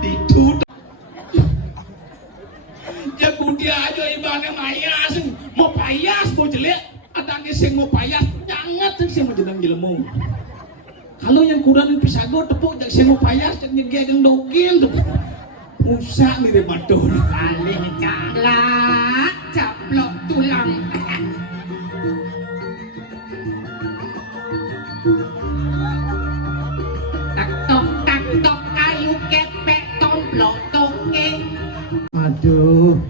Ditut. Ya kudia aja ibane mayas, mau payas mau jelek, adane sing mau payas nyangat sing mau jeneng jelemu. Kalau yang kurang pisago tepuk jak sing mau payas jak nyegeng dogin tuh. Usah nih batur kali calak caplok tulang. Tak tok kayu kepek tomplok toke. Aduh,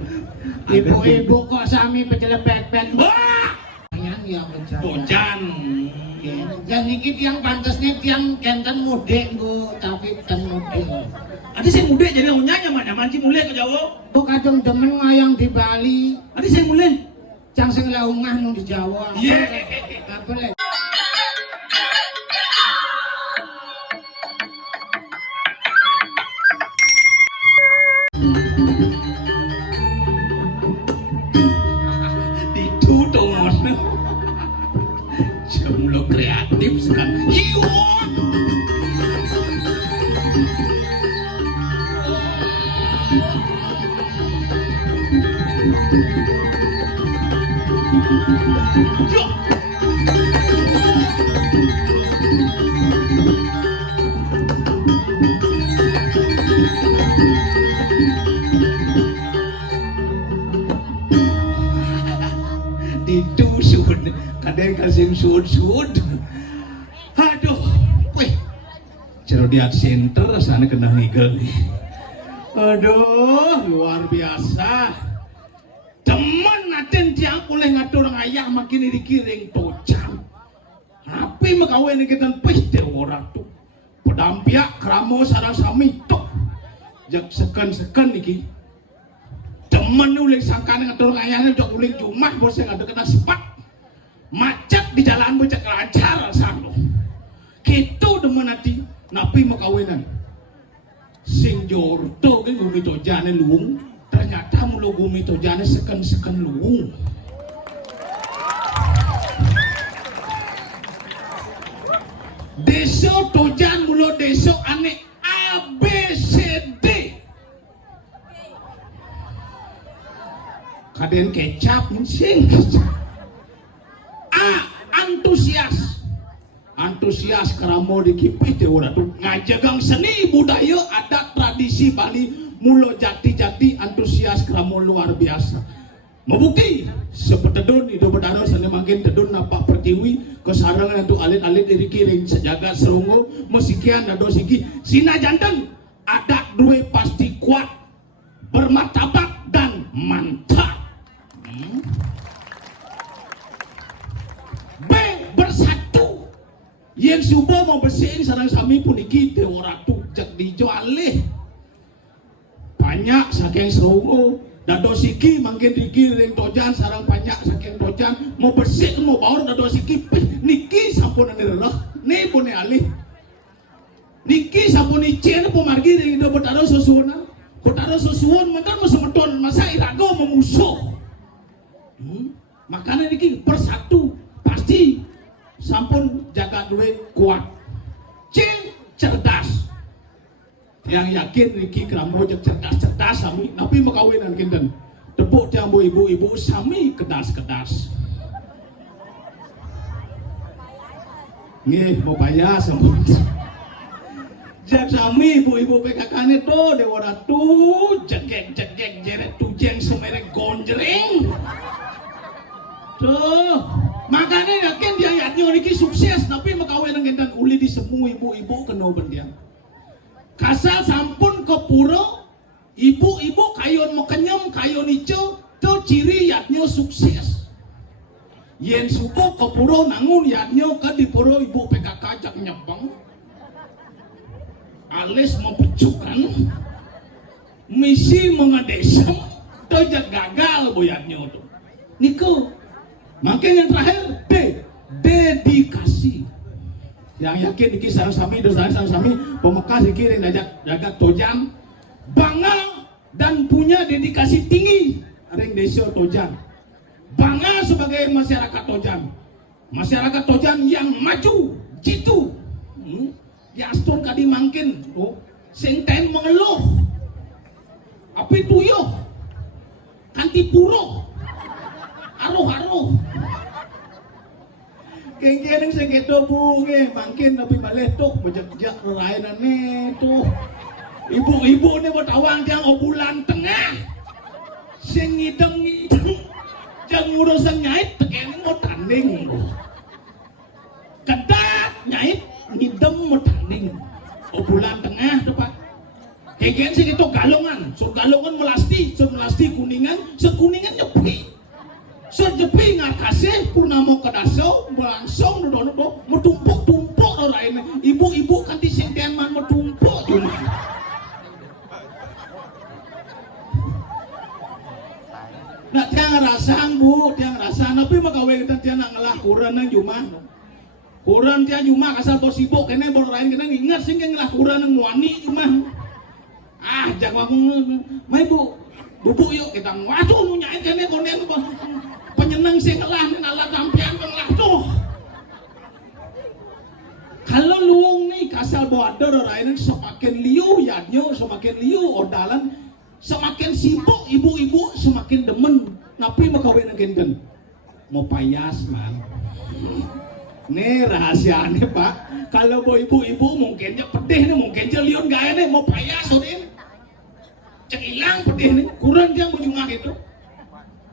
Ibu-ibu kok sami pejelepek-pek. wah, Yang ya bencana. bojan. Yang iki tiang pantesnya tiang kenten mudik nggo, tapi ten mudik. Ada sing muda jadi nyanyi mana mancing mulai ke Jawa. Bu kadung demen ngayang di Bali. Ada sing mulai. Cang sing laungah nang di Jawa. Iya. Apa le? Ditutup mana? Jomblo kreatif sekali. Hiu. Ditusud, kadang kasih sud. Aduh, weh, cerot di center sana kena nigel nih. Aduh, luar biasa. Teman naten tiang boleh ngatur orang ayah makin dikiring tojang. Tapi makawin kita piste orang tu. Pedampiak kramo sarang sami tok. Jak sekan niki. Temen uling sangkane ngatur orang ayahnya jak uling cuma bos yang ada kena sepat. Macet di jalan bocah lancar sanglo. Gitu demen hati napi makawinan. Sing jorto ke gumi tojane luung, ternyata mulu gumi tojane seken luung. Deso tojan mulu deso ane ABCD. Kaden kecap sing kecap. A antusias keramo dikipih teh ora tuh ngajagang seni budaya adat tradisi Bali mulo jati antusias keramo luar biasa. Membukti sepetedun hidup bedaro sana makin tedun napak pertiwi kesarangan untuk alit-alit dari kiring sejagat serungu mesikian dado siki sina jantan adat dua pasti kuat bermartabat dan mantap. Bersatu yang subuh mau bersihin sarang sami puniki dewa ratu jak dijualih banyak saking serungu dado siki makin dikiring tojan sarang banyak saking tojan mau bersih mau baur dado siki niki sampun anirlah nih pun alih niki sampun icen pemargi ring do betaro susuan mantan semeton masa irago memusuh makanya niki bersatu pasti sampun jaga duit kuat. C cerdas. Yang yakin Riki Krambo cerdas sami tapi makawinan kinten. Tepuk jambu ibu-ibu sami kedas. Nggih mau bayar sampun. Jak sami ibu-ibu PKK to dewa ratu jegek jeret tujeng semerek gonjreng. Tuh, makanya yakin dia yatnya niki sukses tapi makawin ngendan uli di semua ibu-ibu kena bendian. Kasal sampun ke pura, ibu-ibu kayon mau kenyam kayon ijo, tuh ciri yatnya sukses. Yen subuh ke pura nangun yatnya ke di pura ibu PKK jak nyepeng. Alis mau pecukan, misi mengadesem, tuh jak gagal boyatnya tuh. Niku. Makin yang terakhir dedikasi. Yang yakin iki sareng sami dosa sareng sami pemekas iki jaga tojang bangga dan punya dedikasi tinggi ring desa Tojan. Bangga sebagai masyarakat Tojan. Masyarakat Tojan yang maju Jitu. Diaston kadi mangkin. Sing ten mengeluh. Api tuyuh. Kanti puro. Aruh-aruh. Kengkeng sing keto bu mangkin tapi balik tuh bejak-jak rerainane tuh. Ibu-ibu ni bertawang tiang bulan tengah. Sing ngideng jang urusan nyait tekene mau tanding. Kedat nyait ngidem mau tanding. Bulan tengah tuh Pak. Kengkeng sing itu galongan, sur galongan melasti kuningan, sekuningan nyepi. Sur nyepi ngatasé purnama kedaso langsung dodo metumpuk-tumpuk raine. Ibu-ibu kan di sing man metumpuk cuma. Nak tiang rasang bu, tiang rasang. Tapi makawe kita tiang nak ngelah kuran nang jumah. Kuran tiang jumah asal bos sibuk kene bor lain kene ingat sing ngelah kuran nang wani jumah. Jak aku mai bu, bubuk yuk kita waduh nu nyai kene konen penyenang sing ngelah ning ala sampean ngelah tuh. Kalau luung nih kasal boader lain semakin liu yadnya semakin liu odalan. Semakin sibuk ibu-ibu semakin demen. Napi makawin nang mau payas man. Nih rahasianya Pak. Kalau mau ibu-ibu mungkin aja pedih nih, mungkin aja liun gaya nih mau payas odin. Cek hilang pedih nih, kurang dia berjumlah gitu.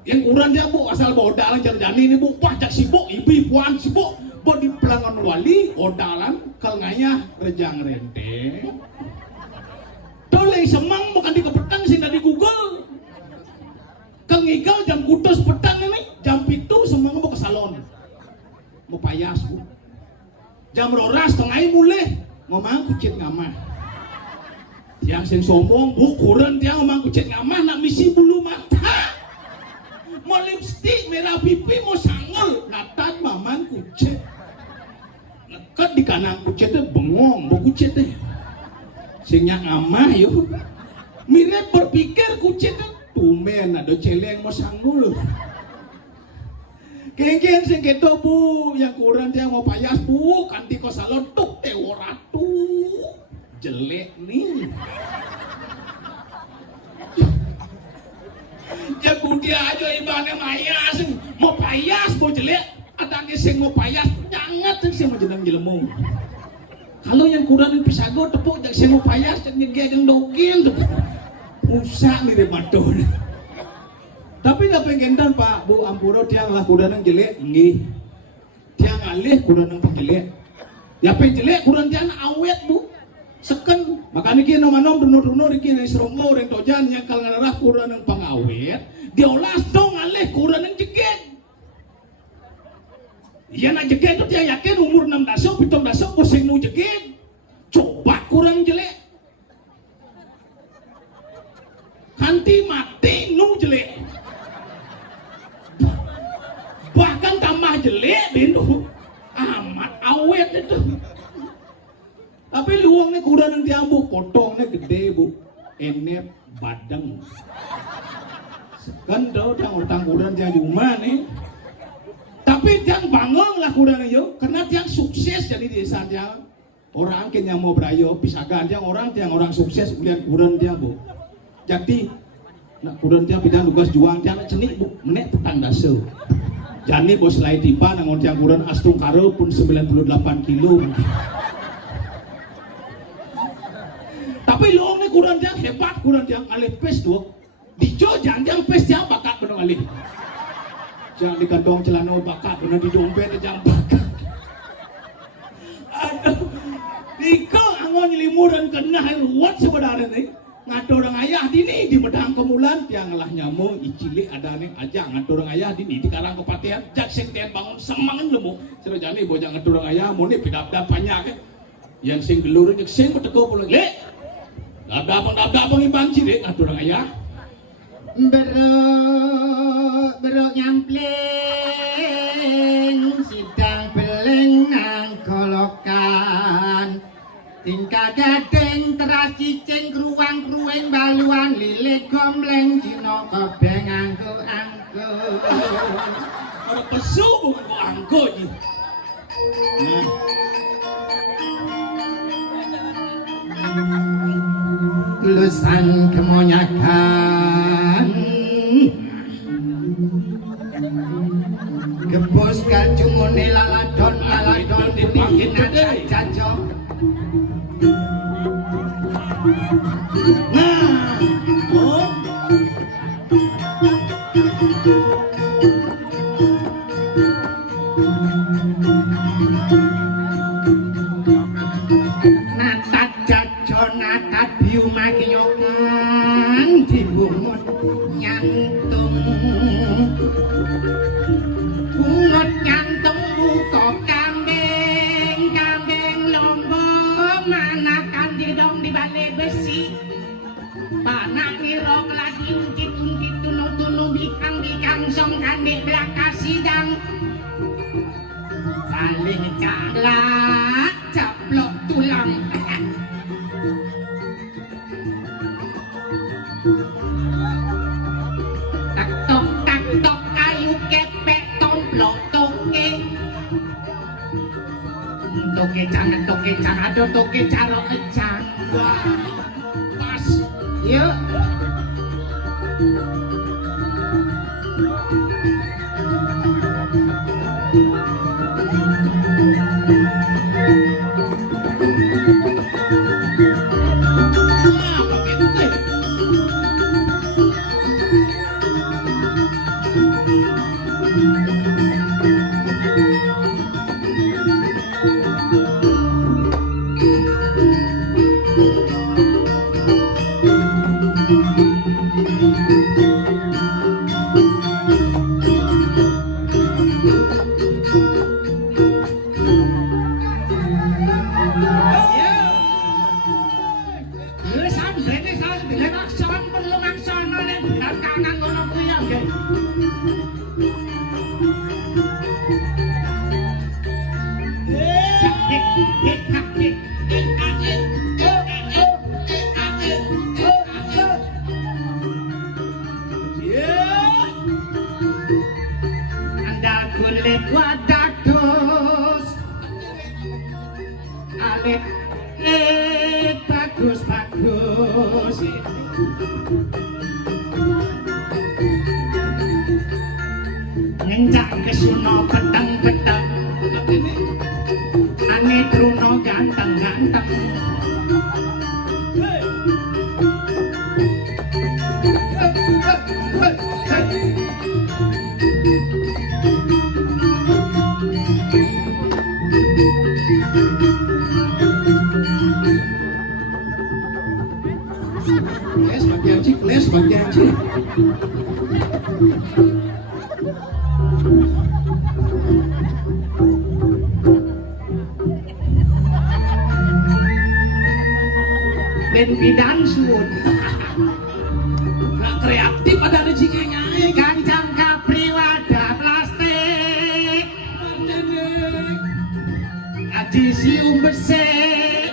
Yang kurang dia bu asal bodalan jarjani ini bu pajak sibuk, ibu-ibuan sibuk. Buat di pelangan wali odalan kelngaya rejang rente. Toleh semang bukan di kepetang sih di Google. Kengigal jam kutus petang ini jam itu semang mau ke salon. Mau payas bu. Jam roras tengah mulai ngomong kucit ngamah. Yang sing sombong bu kurang dia ngomong kucit ngamah nak misi bulu mata. Mau lipstick merah pipi mau sangol natan maman kucit. Nekat di kanan kucit deh bengong bu kucit deh. Singnya ngamah yuk. Mirip berpikir kucit deh tumen ada celeng mau sangol. Kengkeng sing keto bu, yang kurang dia mau payas bu, kanti ko salon tuk teworatu jelek nih. Jago dia aja ibaratnya mayas, mau payas mau jelek, ada sing mau payas, jangan sing mau jeneng jelemu. Kalau yang kurang yang pisago tepuk jak sing mau payas, jak nyegegang dogil tuh, usah mirip madon. Tapi nggak pengen dan Pak Bu Ampuro tiang lah kuda nang jelek nggih. Tiang alih kuda nang jelek. Ya pe jelek kuda tiang awet Bu. Seken makanya kini nom duno iki nang serongo ren tojan yang kal ngarah kuda nang pangawet. Diolas dong alih kuda nang jeget. Ya nak jeget tu tiang yakin umur 6 dasok 7 dasok pusing nu jeget. Coba kurang jelek. Kanti mati nu jelek. Bahkan tambah jelek bintu amat awet itu. Tapi luangnya kuda nanti ambu potongnya gede bu, enet badeng. Kan tau tang kuda yang rumah nih. Tapi yang bangun lah kuda nih yo, karena yang sukses jadi di desa dia. Orang yang mau berayo pisagan yang orang sukses lihat kuda dia bu. Jadi nak kuda dia pindah tugas juang dia cenik bu, menek petang dasar. Jani bos lain tiba nangon tiang kurang astung karo pun 98 kilo. Tapi lo ini kurang tiang hebat, kurang tiang alih pes tuh. Dijo jangan pes tiang bakat benar alih. Jangan di kantong celana bakat benar di dompet jangan bakat. Aduh, Niko angon limuran kena ruwet sebenarnya nih. Ngado orang ayah dini di medang kemulan tiang lah nyamuk icili ada nih aja ngado orang ayah dini di karang kepatian jak sing tian bangun semangan lemu sira jani bojang ngado orang ayah muni pidap-dap banyak yang sing gelur jak sing meteko pulang le dap-dap banci deh ngado orang ayah berok nyampleng sidang beleng nang kolokan tingkah gadeng teras cicing kruang-kruing baluan lilit gombleng cino kobeng angko-angko orang pesu bukan angko ji. urusan kemonyakan gebos kacumone laladon dibikin ada jajo. Nah, oh. Natat jajo natat biu makinyokan dibungut nyantung bungut nyantung buka kambing lombo manakan didong di balik besi panak wirok lagi ungkit tunu bikang song kandik belaka sidang saling calak caplok tulang tak tok kayu kepek tomplok toke jangan aduh toke caro ejang pas yuk Anda kulit wadados alit bagus ngenjak kesuno petang ane truno ganteng Les bagian cik. Ben bidan sud Nggak kreatif ada rezekinya. gancang kapri wadah plastik ngaji sium besek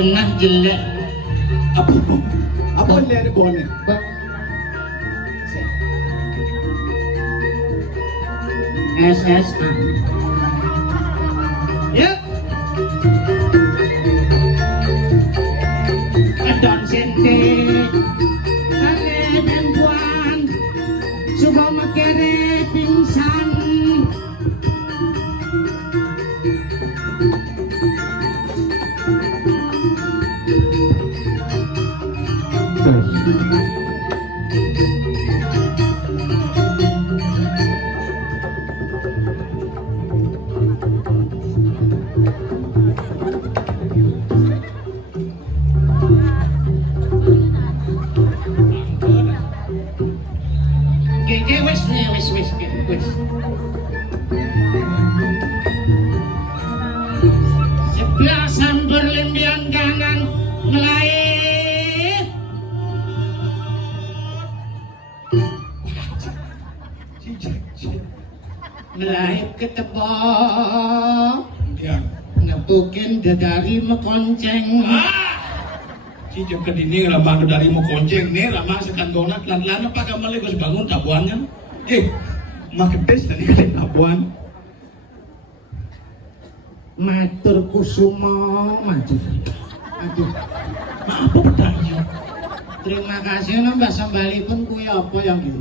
tengah jelek Apa yang ada bonnet? SSA yuk edon sente ale dempuan suba makere pingsan wis. Sebelah sambar limbian kanan melaih. Melaih ke tebak. Dia. Nepukin dadari mekonceng. Si jam kedini ramah dari mau konceng nih ramah sekan donat lan apa kamu lagi bangun tabuannya. Makedes tadi kalian tabuan. Matur kusumo maju. Aduh. Apa bedanya? Terima kasih nang Mbak Sambalipun kuwi apa yang gitu.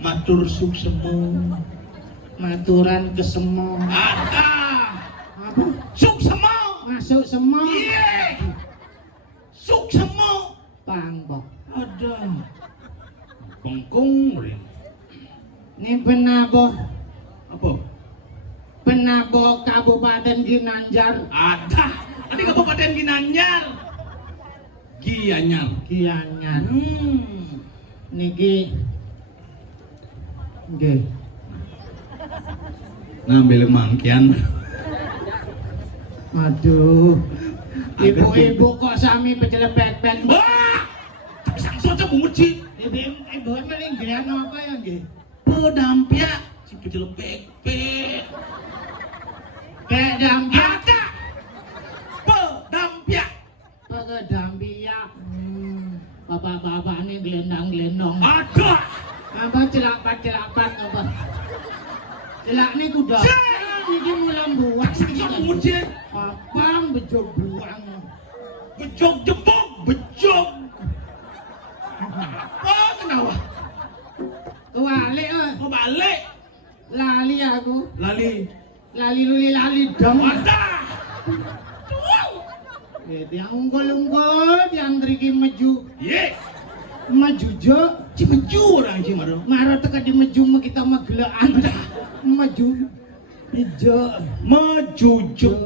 Matur suksemo. Maturan kesemo. Ada. Apa? Suksemo. Masuk semua. Suksemo. Pangkok. Ada. Bengkung. Ini penabo. Apa? Penabo Kabupaten Ginanjar. Ada. Tadi Kabupaten Ginanjar. Gianyar. Gianyar. Niki. Nggih. Ngambil mangkian. Aduh. Ibu-ibu kok sami pejelepek-pek. Wah! Sang soca bumuci. Ibu maling giliran apa ya nggih? Pedampia si pejelepek-pek. Pedampia. Ada. Pedampia. Pedampia. Bapak-bapak ini gelendang-gelendong. Ada. Apa celapat apa? Celak ini kuda. Ini mulam buang. Sang soca bumuci. Apa bejog buang? Bejog jebok, bejog. Apa kenapa? Walik Mau balik? lali aku. Lali Dong. Wadah. Yang unggul yang triki maju. Ye. Maju jo. Cimeju orang Cimaro. Maro teka di maju mah kita magelaan. Maju. Ijo. Mejujuk.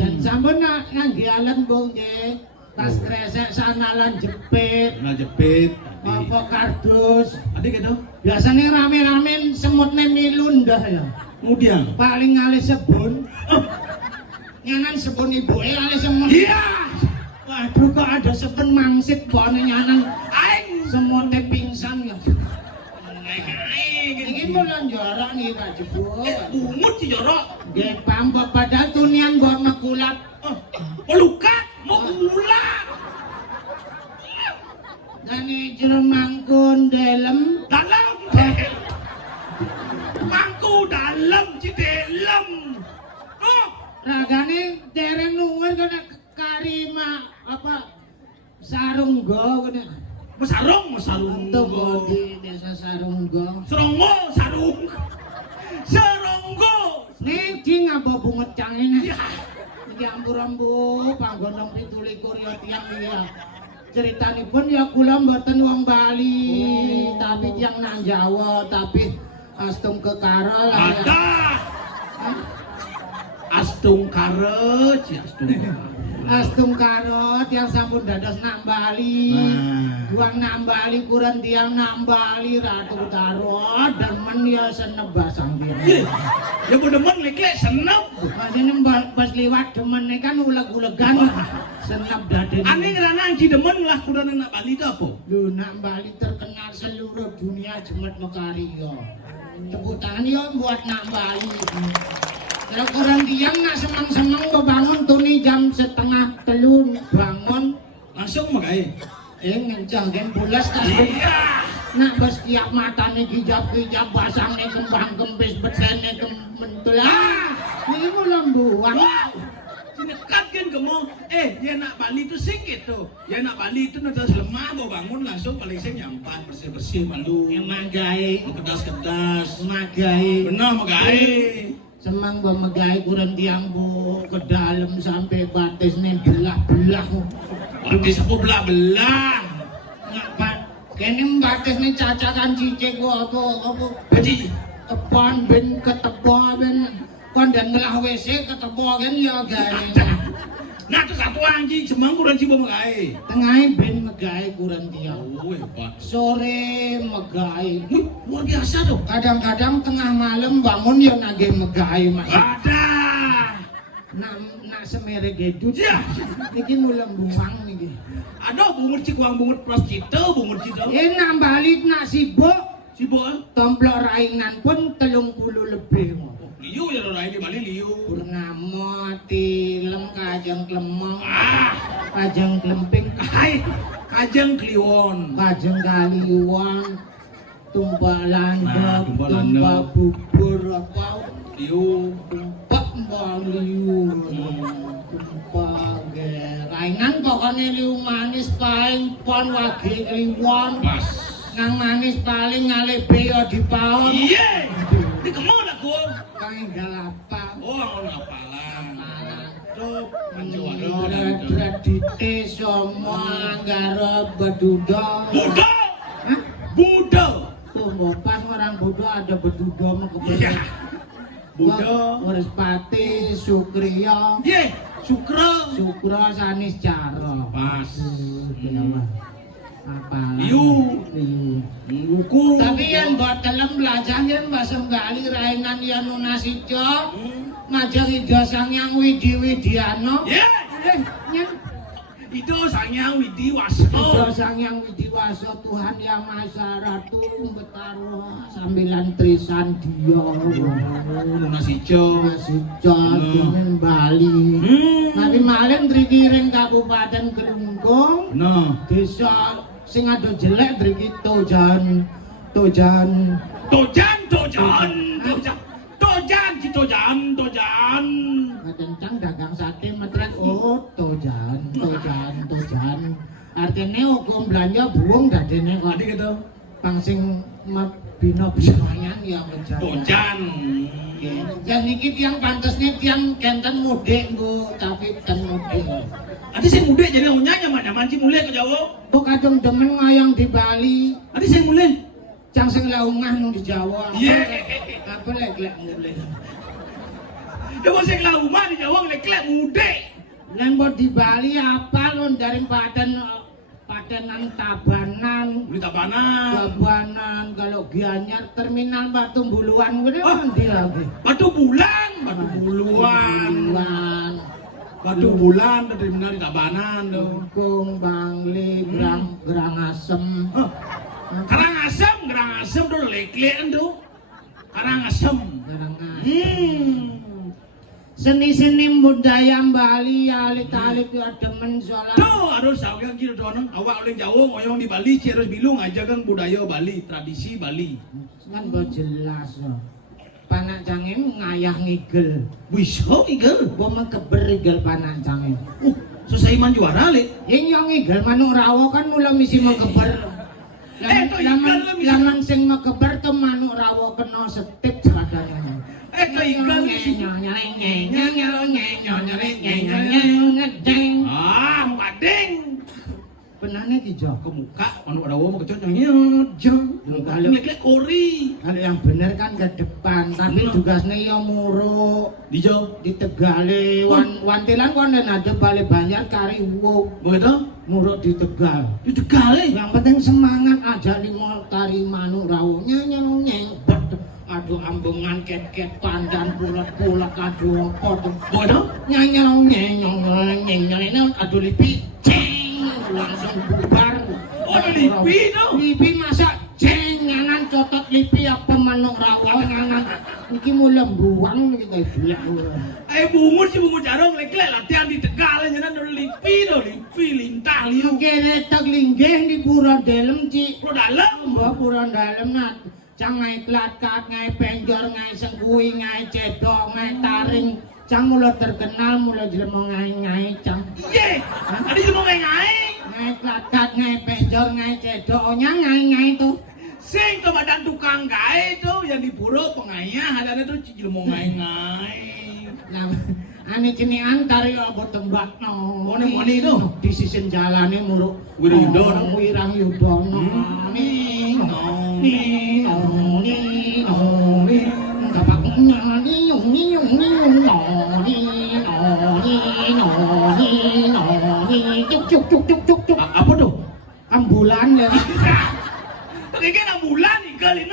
Dan sampun ngangge alat mbok nggih. Tas kresek sanalan jepit. Nah jepit. Apa kardus. Adik gitu. Biasanya rame-rame semutne milu ndah ya. Kemudian. Paling ngalih sebun. Nyanan sebun ibuke ngalih semut. Iya. Waduh kok ada sebun mangsit bone nyanan. Aing. Semutnya pingsan ya. Aing. Ini mulan jorok nih Pak Jebul. Bungut si jorok. Nggih pambok padahal tunian mbok makulat. Pelukat. Mau ulang. Dani jero mangkun dalem. Dalam. Mangku dalam ci dalam. Ragane dereng nuwun kena karima apa sarunggo kena. Masarung. Untuk di desa Sarunggo. Sarunggo. Niki ngapa bunget cangene. Ya. Niki ampur-ampur panggonan 17 ya tiyang ya. Ceritanipun ya kula mboten wong Bali, tapi tiyang nang Jawa, tapi astung kekara lah. Ada. Astung karo, Astung karo tiyang sampun dados nang Bali. Duang nang Bali kurang tiyang nang Bali Ratu Utara demen ya senep basang piye. Ya demen lek senep. Masine pas liwat demen kan uleg-ulegan. Senep daden. Ane ngerana anji demen lah kuda nak Bali itu apa? Lho nak Bali terkenal seluruh dunia jemet mekari yo. Tepuk tangan yo buat nak Bali. Kalau kurang diam nak semang-semang bangun tuni jam 2:30 bangun Langsung makai. ngencang gen bulas tas. Iya. Nak bos kiap matane kijap-kijap basangne kembang kempis betene kementul. Ini mulam buang. Dekat kan kamu, dia nak Bali itu sikit tuh. Dia nak Bali itu nanti lemah mau bangun langsung paling sing nyampan bersih malu. Yang magai, Kedas. magai. Benar magai. Semang memegai kurang tiang bu ke dalam sampai batis nih belah-belah. Batis apa belah-belah? Ngapain? Kini batis nih cacakan cicek gua apa? Haji. Kepan ben ketebo ben. Kon dan ngelah WC ketebo kan ya gaya. Nah terus satu anjing semang kurang cibo megai. Tengahnya ben megai kurang dia. Oh hebat. Sore megai. Wih, luar biasa dong. Kadang-kadang tengah malam bangun ya nage megai mas. Ada. Nak semere gedut. Ya. Niki mulang buang niki. Ada bungut cikuang bungut pras cito, bungut cito. Nak balik nak sibuk. Sibuk. Tomplok raingan pun 30 lebih. Liu ya orang ini Bali liu. Purnama, tilem, kajang klemong, Ah, kajang klemping, kajang kliwon. kajang kaliwang, tumpah landap, tumpah tumpah landap. bubur apa, Liu. tumpah mbang liur, tumpah raingan pokoknya liu manis paling pon wage kliwon, Pas. ngang manis paling ngalih beyo di paon. Iya. Ini kemana aku? Kang galapa. Oh, mau ngapalan. Tuh, Menjual. tradite semua anggara bedudo. Buddha. Hah? Buddha. Tuh, pas orang Buddha ada bedudo mah Iya. Buddha. Warespati, Sukriya, Ye. Sukra. Sukra sanis cara. Pas. Kenapa? Apa? Liu. Liu. Luku. Tapi yang buat dalam belajar yang bahasa gali raingan yang nunasijo, majang ida sangyang widi widiano. Ye. Yang Itu Sangyang Widi Waso. ida sangyang widi waso Tuhan yang Maha Esa Ratu Betaruh sambilan trisan dia. Nasijo. Nasijo dengan Bali. Nanti malam trikiring Kabupaten Kelungkung. Nah. Desa sing ada jelek driki Tojan. Tojan. Kencang dagang sate metret Tojan. Artinya hukum belanja buang dadene kok. Tadi gitu. Pangsing bina bismayan ya menjaga. Tojan. Yang iki tiang pantesnya tiang kenten mudik nggo tapi ten mudik. Adi sing muda jadi nyanyi mana manci mulai ke Jawa. Kok kadang demen ngayang di Bali. Adi sing mulai. Cang sing laungah nang di Jawa. Iya. Apa lek mulai. Ya bos sing laumah di Jawa lek muda. Lembot di Bali apa lo dari Padenan Tabanan. Beli tabanan. Tabanan kalau Gianyar terminal Batu Buluan gede kan dia lagi. Batu bulan. Batu bulan dari mana di tabanan tuh. Kung Bangli Gerang Asem. Karang asem tuh lek-lekan tuh. Karang asem. Gerang Asem. Seni-seni budaya Bali alit-alit ya demen sholat. Tuh harus sawian gitu doang. Awak oleh Jawa ngoyong di Bali harus bilang aja kan budaya Bali, tradisi Bali. Kan bo jelas loh. Panak cangem ngayah ngigel. Bisa igel. Bo mengkeber igel panak cangem. Selesai man juara le. Yang ngigel manuk rawa kan mula misi mengkeber. Laman sing mengkeber tuh manuk rawa kena setip celadanya. Igel. Ah, pading. Penane ki jo Ke muka, manuk rawa mau kecot yang jeng. Kalau Lek kori. kalau yang bener kan ke depan, tapi tugasnya ya muruk. Dijo. Di Tegale, wantilan kan ada balik banyak kari wuk. Begitu? Muruk di Tegal. Di Tegal Yang penting semangat aja di mau tari manuk rawuhnya nyeng. Aduh ambungan ket pandan pulat aduh apa tuh. Begitu? Nyeng aduh lipi ceng langsung bubar. Oh, lipi tuh. Lipi masa ceng ngangan cotot lipi apa manuk rawuh ngangan. Iki mulai buang kita bilang. Bungut jarang lek-lek latihan di Tegal aja kan lipi lintang liu. Kene tak linggih di pura dalem ci. Pro dalam. Mbak pura dalem nak. Cang ngai klakat, ngai penjor, ngai sengkui, ngai cedok, ngai taring. Cang mulai terkenal, mulai jelema ngai cang. Iya. Tadi cuma ngai. Ngai klakat, ngai penjor, ngai cedok. Nya ngai tuh. Sing ke badan tukang gae tuh yang di pura pengayah ada tuh jelema ngai. Nah, ane cinian tari apa tembak no. Moni itu. Di sisi jalane muruk. Wirang Yudono. Kapak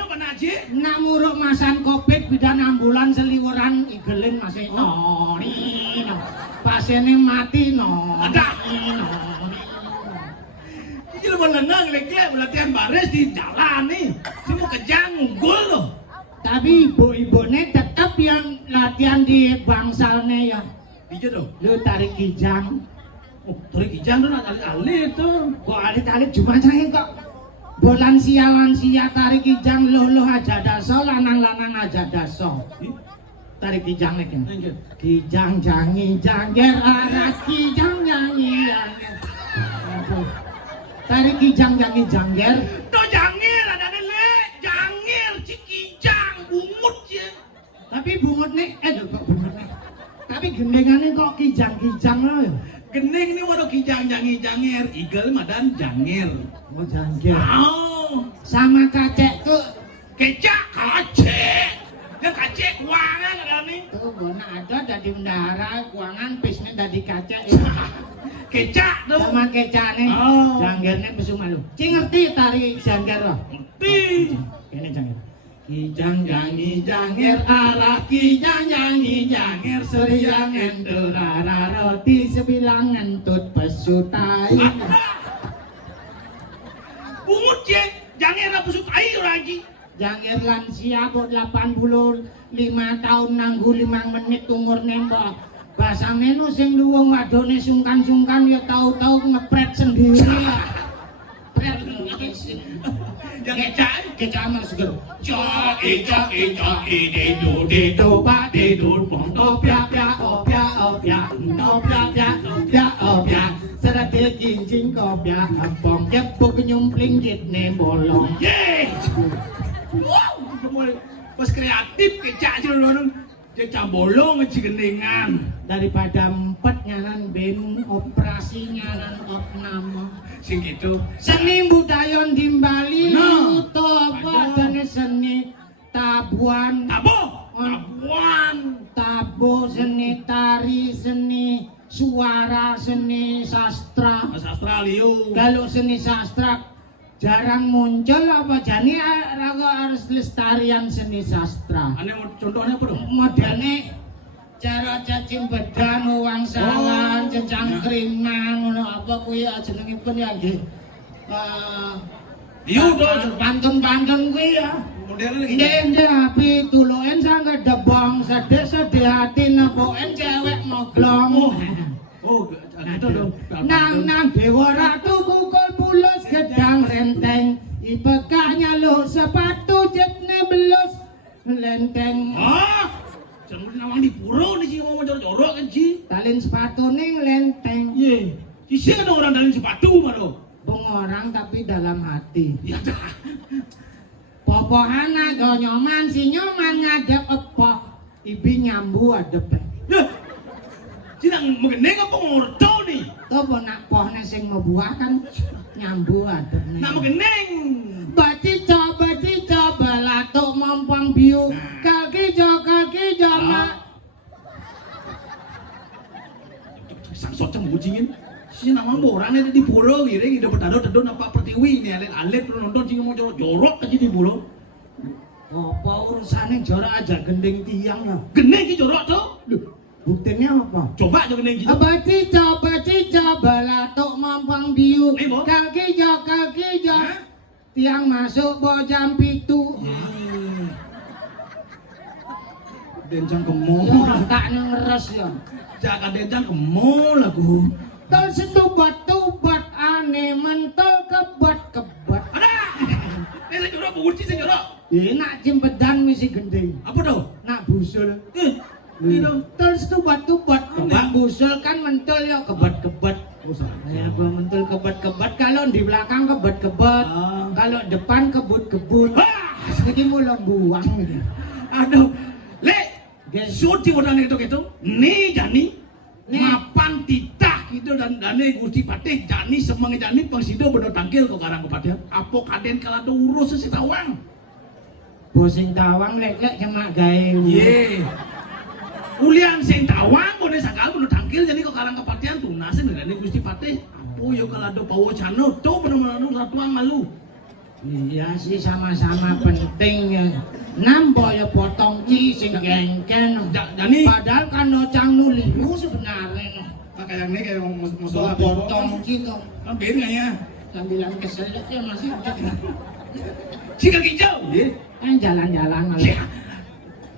apa naji? Nak muruk masan Covid bidan ambulan seliweran igelin masih noni. Pasiennya mati noni. Ada. Ini lu menenang lek-lek latihan baris di jalan nih. Semua kejang unggul loh. Tapi ibu-ibunya tetap yang latihan di bangsalnya ya. Iya dong. Lu tarik kijang. Oh, tarik kijang tuh alit-alit tuh. Kok alit-alit cuma saya kok. Bolan lansia tarik kijang loh aja daso, lanang-lanang aja daso. Tarik kijang lagi. Kijang jangi jangger aras kijang jangi jangger. Aduh. Tarik kijang jangi jangger. Tuh jangir ada lek, jangir cikijang bungut ya. Tapi bungut nih, kok bungut nih. Tapi gendengannya kok kijang-kijang loh ya. Gending ini waduh kijang jangi jangir, igel madan jangir. Oh jangger. Oh, Sama kacek tuh. kecak kacek. Yang kacek kuangan ada nih. Tuh bona ada dari bendahara, kuangan pisnya dari kacek. Kecak tuh. Sama kecane. Oh. Janggernya besu malu. Ci ngerti tari jangger loh. Ngerti. Ini jangger. Kijang jangi jangger arah kijang jangi jangger seriang endur arah roti sebilang entut pesutai. Bungut ya, jangir apa suka air lagi. Jangger lansia buat 85 tahun nanggu 5 menit umur nembak. Bahasa menu sing luwung wadone sungkan-sungkan ya tahu-tahu ngepret sendiri. Pret kecak mas seger. Coki dedo ba dedo bong Opya opya opya opya serate kincing kopya abong jepuk nyumpling jitne bolong. Yeay. Wow, mulai pas kreatif kecak aja lu dia bolong ngeci gendingan. Daripada empat nyaran bem operasinya nan opname. Sing gitu. Seni budaya di Bali No. toba dene seni tabuan. Tabuan. Tabo seni tari seni suara seni sastra. Sastra liu. Kalau seni sastra jarang muncul apa jani harus lestarian seni sastra. Ane contohnya apa dong? Modelnya cara cacing bedan, uang sawan, cecangkringan, ngono apa kuwi jenengipun ya nggih. Iya dong. Pantun-pantun kuwi ya. Modelnya lagi. Ndek api tuloken sangge debong, sedih hati nepoken cewek moglong. Oh, gitu dong. Nang dewa ratu mukul bulus gedang renteng, ipekahnya lo sepatu jetne belus lenteng. Ah, jangan nawang di pura nih sih ngomong jorok-jorok kan sih. Talin sepatu ning lenteng. Iya, sih ada orang dalin sepatu mah Bung orang tapi dalam hati. Ya dah. Popohana gonyoman si nyoman ngadep epok. Ibi nyambu adep. Ya, Cinang mengenai apa ngordo nih? Topo nak pohne sing ngebuah kan nyambu adep. Nak mengenai. Baci coba latuk mompong biu. Kaki jo mak. Sang soceng bucingin. Si nama orang ada di pulau gitu, hidup bertado-tado nampak pertiwi ini alit nonton sih ngomong jorok aja di pulau. Apa urusannya jorok aja gending tiang ya? Gendeng ki jorok tuh. Buktinya apa? Coba aja gendeng gitu. Baci coba latuk mompong biu. Ibu. Kaki jo. Tiang masuk bo jam pitu. Denjang kemul. Yo tak ngeres ya. Jaga denjang kemul aku. Tol setubat aneh mentol kebat. Ada. Ini jorok buci sih jorok. Nak cimpedan misi gending. Apa tuh? Nak busul. Gitu. Tol setubat kebat busul kan mentol ya kebat. Ya gua mentol kebat kalau di belakang kebat. Kalau depan kebut. Sedikit mulai buang gitu. Aduh. Suci orang itu gitu. Nih Jani. Mapan titah gitu dan dane Gusti Patih Jani semang Jani pangsido bener tangkil ke karang kepatihan. Apo kaden kala do urus si tawang. Bosing tawang lek cuma gawe. Ye. Ulian sing tawang boleh sakal bener tangkil jadi ke karang kepatihan tunasin dane Gusti Patih. Apo yo kala do pawo cano tuh bener-bener satuan malu. Iya sih sama-sama penting ya. Nambo ya potong ki sing gengken. Jadi Padahal kan nocang nulimu sebenarnya. kayak yang ini kayak musola Potong ki tuh. Ambil nggak ya? Sambilan keselak ya Mas. Sikat hijau. Kan jalan-jalan malah.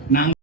Nang